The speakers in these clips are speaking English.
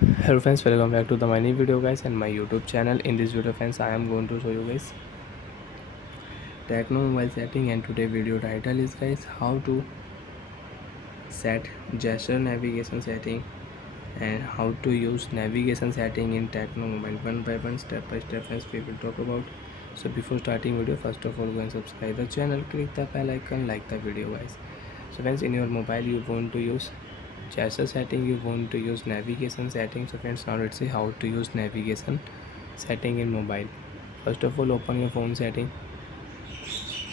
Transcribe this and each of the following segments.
Hello friends, welcome back to the my new video guys and my YouTube channel. In this video friends, I am going to show you guys Tecno mobile setting, and today video title is guys how to set gesture navigation setting and how to use navigation setting in Tecno mobile. One by one, step by step friends, we will talk about. So before starting video, first of all go and subscribe the channel, click the bell icon, like the video guys. So friends, in your mobile you want to use gesture setting, you want to use navigation setting. So friends, now let's see how to use navigation setting in mobile. First of all, open your phone setting.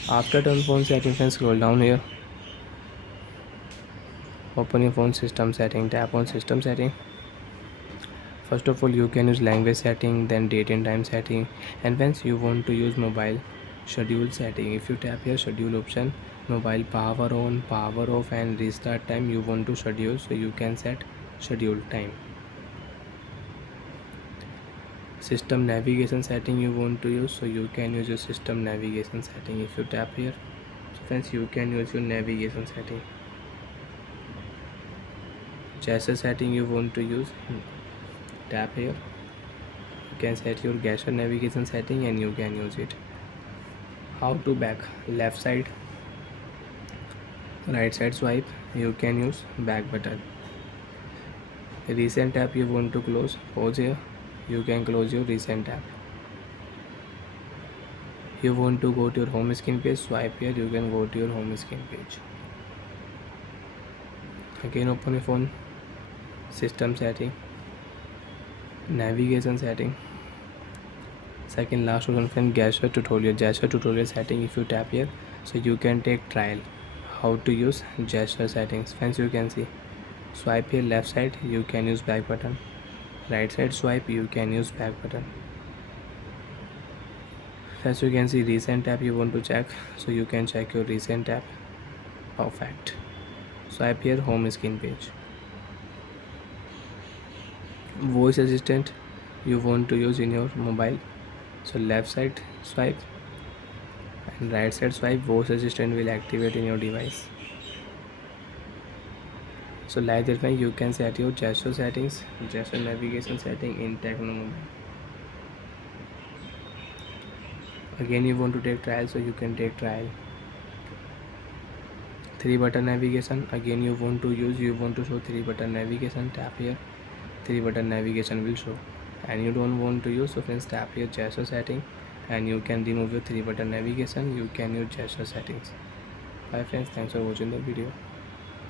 After turn phone setting friends, scroll down here, open your phone system setting, tap on system setting. First of all, you can use language setting, then date and time setting, and once you want to use mobile schedule setting, if you tap here schedule option, mobile power on, power off, and restart time you want to schedule, so you can set schedule time. System navigation setting you want to use, so you can use your system navigation setting. If you tap here, so friends, you can use your navigation setting. Gesture setting you want to use, tap here, you can set your gesture navigation setting and you can use it. How to back, left side, right side swipe, you can use back button. Recent tab you want to close, pause here, you can close your recent tab. You want to go to your home screen page, swipe here, you can go to your home screen page. Again open your phone system setting, navigation setting, second last one friend, gesture tutorial setting. If you tap here, so you can take trial how to use gesture settings. Friends, you can see swipe here, left side you can use back button, right side swipe you can use back button. As you can see, recent tab you want to check, so you can check your recent tab. Perfect. Swipe here, home screen page. Voice assistant you want to use in your mobile, so left side swipe and right side swipe, voice assistant will activate in your device. So like that way you can set your gesture settings, gesture navigation setting in Tecno mobile. Again you want to take trial, so you can take trial. 3-button navigation, again you want to use, you want to show 3-button navigation, tap here, 3-button navigation will show. And you don't want to use, so friends, tap here gesture setting and you can remove your 3-button navigation, you can use gesture settings. Bye friends, thanks for watching the video.